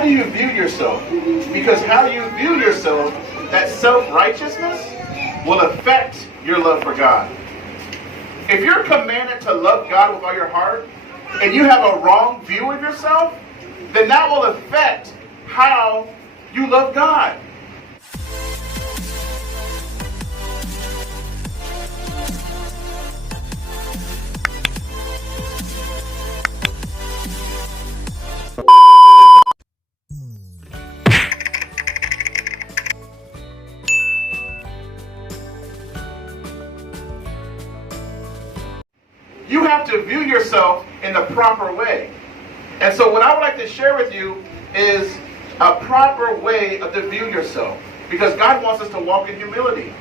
How do you view yourself? Because how you view yourself, that self-righteousness, will affect your love for God. If you're commanded to love God with all your heart, and you have a wrong view of yourself, then that will affect how you love God. You have to view yourself in the proper way. And so what I would like to share with you is a proper way to view yourself. Because God wants us to walk in humility.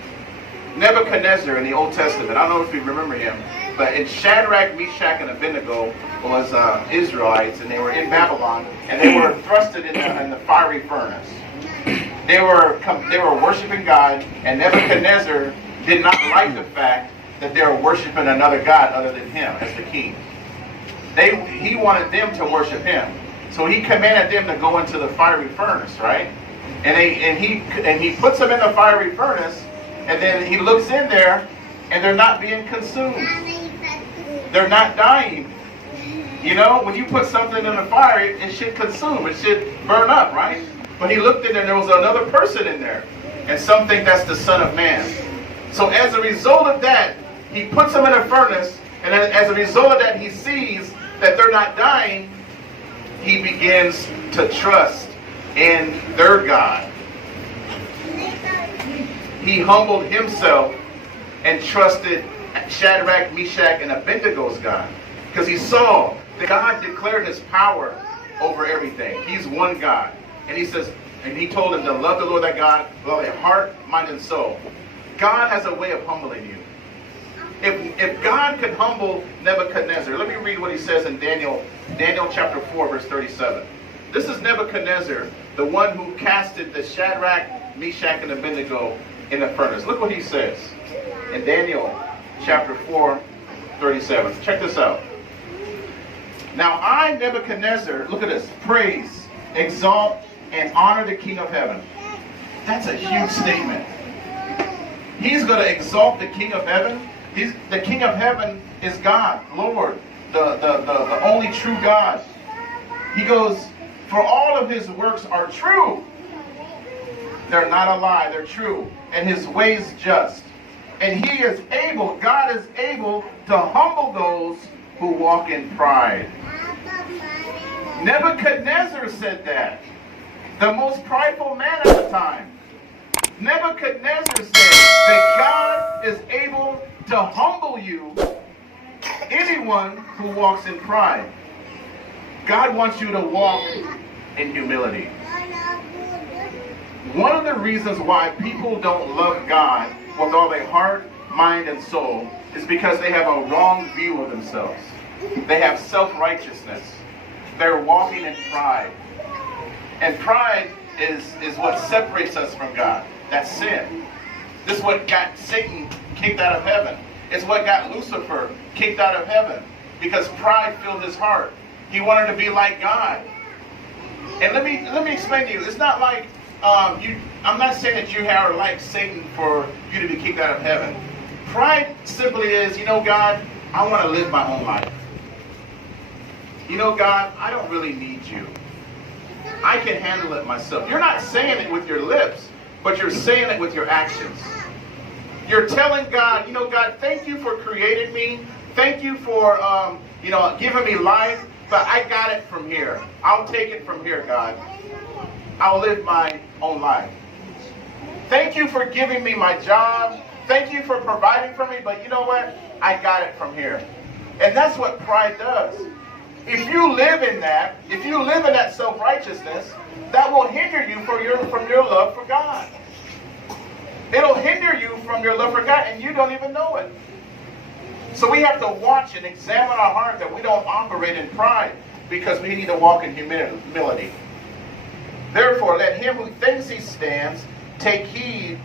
Nebuchadnezzar in the Old Testament, I don't know if you remember him, but in Shadrach, Meshach, and Abednego was Israelites, and they were in Babylon, and they were thrusted in the fiery furnace. They were worshiping God, and Nebuchadnezzar did not like the fact that they were worshiping another God other than him as the king. He wanted them to worship him. So he commanded them to go into the fiery furnace, right? And he puts them in the fiery furnace, and then he looks in there, and they're not being consumed. They're not dying. You know, when you put something in the fire, it should consume. It should burn up, right? But he looked in there, and there was another person in there. And some think that's the Son of Man. So as a result of that, he puts them in a furnace, and as a result of that, he sees that they're not dying. He begins to trust in their God. He humbled himself and trusted Shadrach, Meshach, and Abednego's God. Because he saw that God declared his power over everything. He's one God. And he says, and he told them to love the Lord thy God with all their heart, mind, and soul. God has a way of humbling you. If God could humble Nebuchadnezzar, let me read what he says in Daniel chapter 4, verse 37. This is Nebuchadnezzar, the one who casted the Shadrach, Meshach, and Abednego in the furnace. Look what he says in Daniel chapter 4, 37. Check this out. Now I, Nebuchadnezzar, look at this, praise, exalt, and honor the King of heaven. That's a huge statement. He's going to exalt the King of heaven. The King of heaven is God, Lord, the only true God. He goes, for all of his works are true. They're not a lie, they're true. And his ways just. And he is able, God is able to humble those who walk in pride. Nebuchadnezzar said that. The most prideful man at the time. Nebuchadnezzar said that God is able to humble you, anyone who walks in pride. God wants you to walk in humility. One of the reasons why people don't love God with all their heart, mind, and soul is because they have a wrong view of themselves. They have self-righteousness. They're walking in pride. And pride is what separates us from God. That's sin. This is what got Satan kicked out of heaven. It's what got Lucifer kicked out of heaven. Because pride filled his heart. He wanted to be like God. And let me explain to you. It's not like I'm not saying that you are like Satan for you to be kicked out of heaven. Pride simply is, you know, God, I want to live my own life. You know, God, I don't really need you. I can handle it myself. You're not saying it with your lips, but you're saying it with your actions. You're telling God, you know, God, thank you for creating me. Thank you for, giving me life. But I got it from here. I'll take it from here, God. I'll live my own life. Thank you for giving me my job. Thank you for providing for me. But you know what? I got it from here. And that's what pride does. If you live in that, self-righteousness, that will hinder you from your love for God. It'll hinder you from your love for God, and you don't even know it. So we have to watch and examine our heart that we don't operate in pride, because we need to walk in humility. Therefore, let him who thinks he stands take heed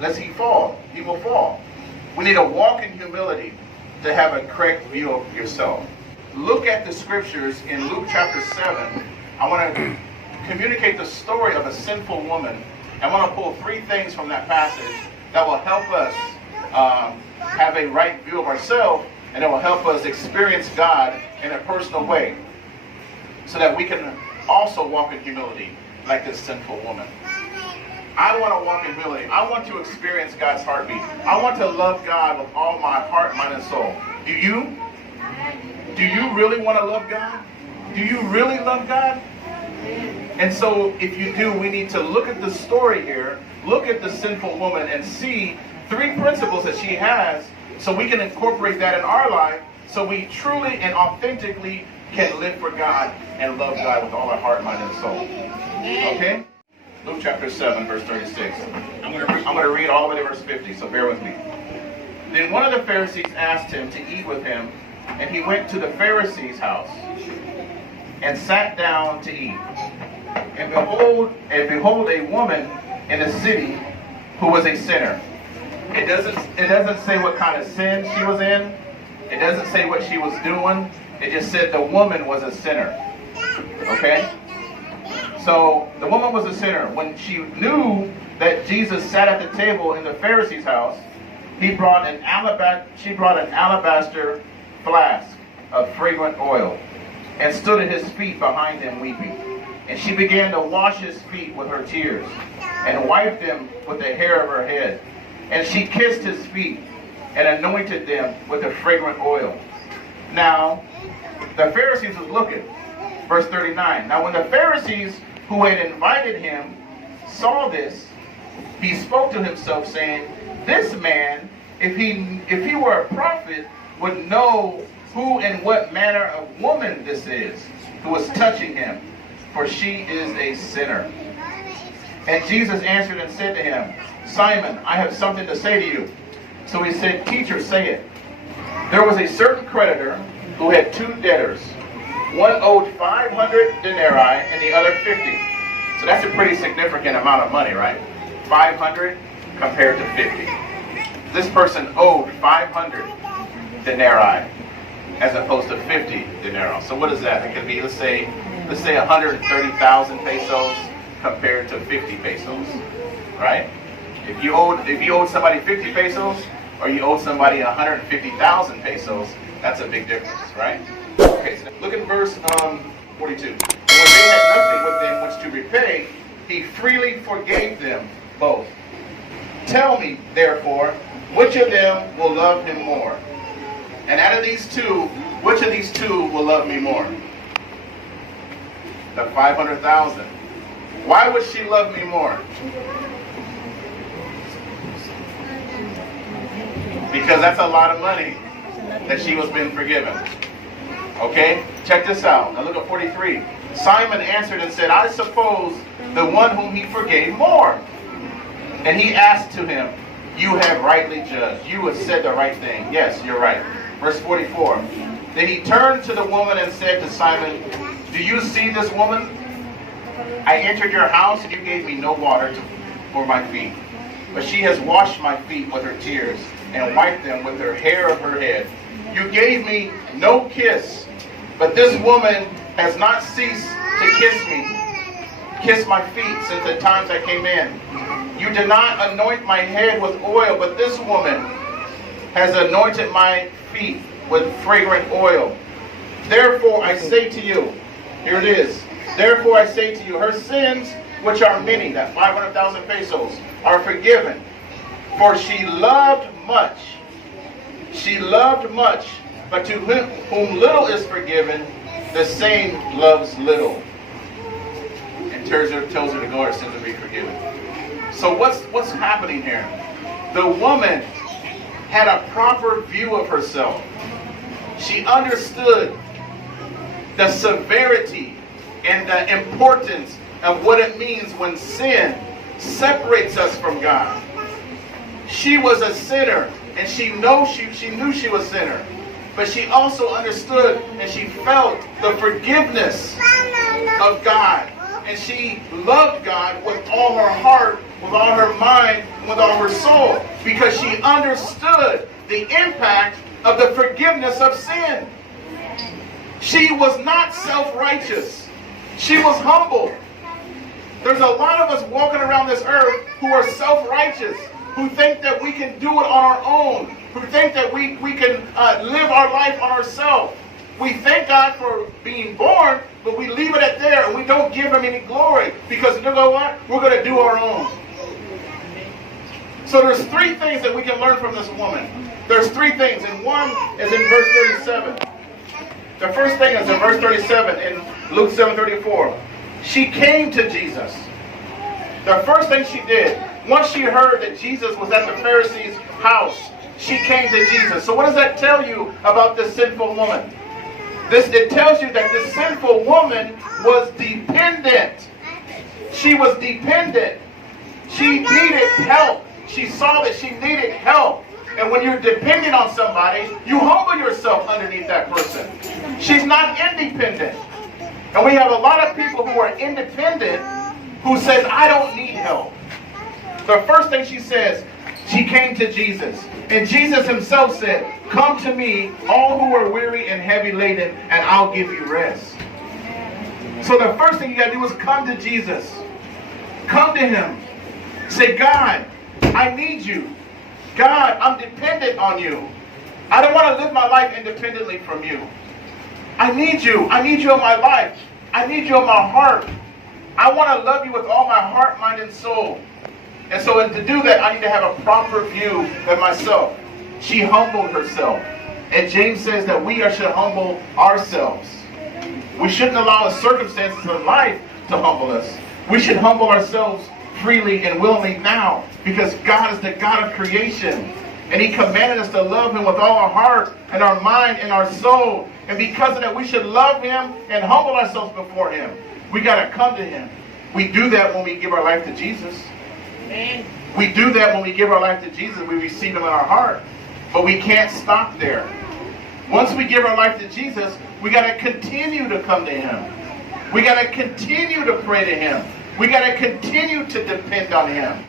lest he fall. He will fall. We need to walk in humility to have a correct view of yourself. Look at the scriptures in Luke chapter 7. I want to communicate the story of a sinful woman. I want to pull 3 things from that passage that will help us have a right view of ourselves, and it will help us experience God in a personal way, so that we can also walk in humility like this sinful woman. I want to walk in humility. I want to experience God's heartbeat. I want to love God with all my heart, mind, and soul. Do you? Do you really want to love God? Do you really love God? And so if you do, we need to look at the story here, look at the sinful woman, and see 3 principles that she has, so we can incorporate that in our life, so we truly and authentically can live for God and love God with all our heart, mind, and soul. Okay? Luke chapter 7, verse 36. I'm going to read all the way to verse 50, so bear with me. Then one of the Pharisees asked him to eat with him, and he went to the Pharisee's house and sat down to eat. And behold, a woman in the city who was a sinner. It doesn't say what kind of sin she was in. It doesn't say what she was doing. It just said the woman was a sinner. Okay? So the woman was a sinner. When she knew that Jesus sat at the table in the Pharisee's house, she brought an alabaster flask of fragrant oil and stood at his feet behind him weeping. And she began to wash his feet with her tears and wiped them with the hair of her head. And she kissed his feet and anointed them with the fragrant oil. Now, the Pharisees was looking. Verse 39. Now when the Pharisees who had invited him saw this, he spoke to himself, saying, this man, if he were a prophet, would know who and what manner of woman this is who is touching him, for she is a sinner. And Jesus answered and said to him, Simon, I have something to say to you. So he said, Teacher, say it. There was a certain creditor who had 2 debtors. One owed 500 denarii and the other 50. So that's a pretty significant amount of money, right? 500 compared to 50. This person owed 500 denarii as opposed to 50 denarii. So what is that? It could be, let's say 130,000 pesos compared to 50 pesos, right? If you owed somebody 50 pesos or you owed somebody 150,000 pesos, that's a big difference, right? Okay, so look at verse 42. And when they had nothing with them which to repay, he freely forgave them both. Tell me, therefore, which of them will love him more? And out of these 2, which of these 2 will love me more? The 500,000. Why would she love me more? Because that's a lot of money that she was being forgiven. Okay? Check this out. Now look at 43. Simon answered and said, I suppose the one whom he forgave more. And he asked to him, you have rightly judged. You have said the right thing. Yes, you're right. Verse 44. Then he turned to the woman and said to Simon, do you see this woman? I entered your house and you gave me no water for my feet. But she has washed my feet with her tears and wiped them with her hair of her head. You gave me no kiss, but this woman has not ceased to kiss my feet since the times I came in. You did not anoint my head with oil, but this woman has anointed my feet with fragrant oil. Therefore I say to you, here it is. Therefore I say to you, her sins, which are many, that 500,000 pesos, are forgiven. For she loved much. She loved much, but to whom little is forgiven, the same loves little. And tells her to go, her sins will be forgiven. So what's happening here? The woman had a proper view of herself. She understood the severity and the importance of what it means when sin separates us from God. She was a sinner, and she knew she was a sinner. But she also understood and she felt the forgiveness of God. And she loved God with all her heart, with all her mind, with all her soul. Because she understood the impact of the forgiveness of sin. She was not self-righteous. She was humble. There's a lot of us walking around this earth who are self-righteous, who think that we can do it on our own, who think that we can live our life on ourselves. We thank God for being born, but we leave it at there and we don't give Him any glory because you know what? We're going to do our own. So there's three things that we can learn from this woman. There's three things, and one is in verse 37. The first thing is in verse 37 in Luke 7:34. She came to Jesus. The first thing she did, once she heard that Jesus was at the Pharisee's house, she came to Jesus. So what does that tell you about this sinful woman? It tells you that this sinful woman was dependent. She was dependent. She needed help. She saw that she needed help. And when you're dependent on somebody, you humble yourself underneath that person. She's not independent. And we have a lot of people who are independent who says, I don't need help. The first thing she says, she came to Jesus. And Jesus Himself said, come to me, all who are weary and heavy laden, and I'll give you rest. So the first thing you got to do is come to Jesus. Come to Him. Say, God, I need you. God, I'm dependent on you. I don't want to live my life independently from you. I need you. I need you in my life. I need you in my heart. I want to love you with all my heart, mind, and soul. And so to do that, I need to have a proper view of myself. She humbled herself. And James says that we should humble ourselves. We shouldn't allow the circumstances of life to humble us. We should humble ourselves freely and willingly now, because God is the God of creation. And He commanded us to love Him with all our heart and our mind and our soul. And because of that, we should love Him and humble ourselves before Him. We got to come to Him. We do that when we give our life to Jesus. Amen. We do that when we give our life to Jesus. We receive Him in our heart. But we can't stop there. Once we give our life to Jesus, we got to continue to come to Him. We got to continue to pray to Him. We got to continue to depend on Him.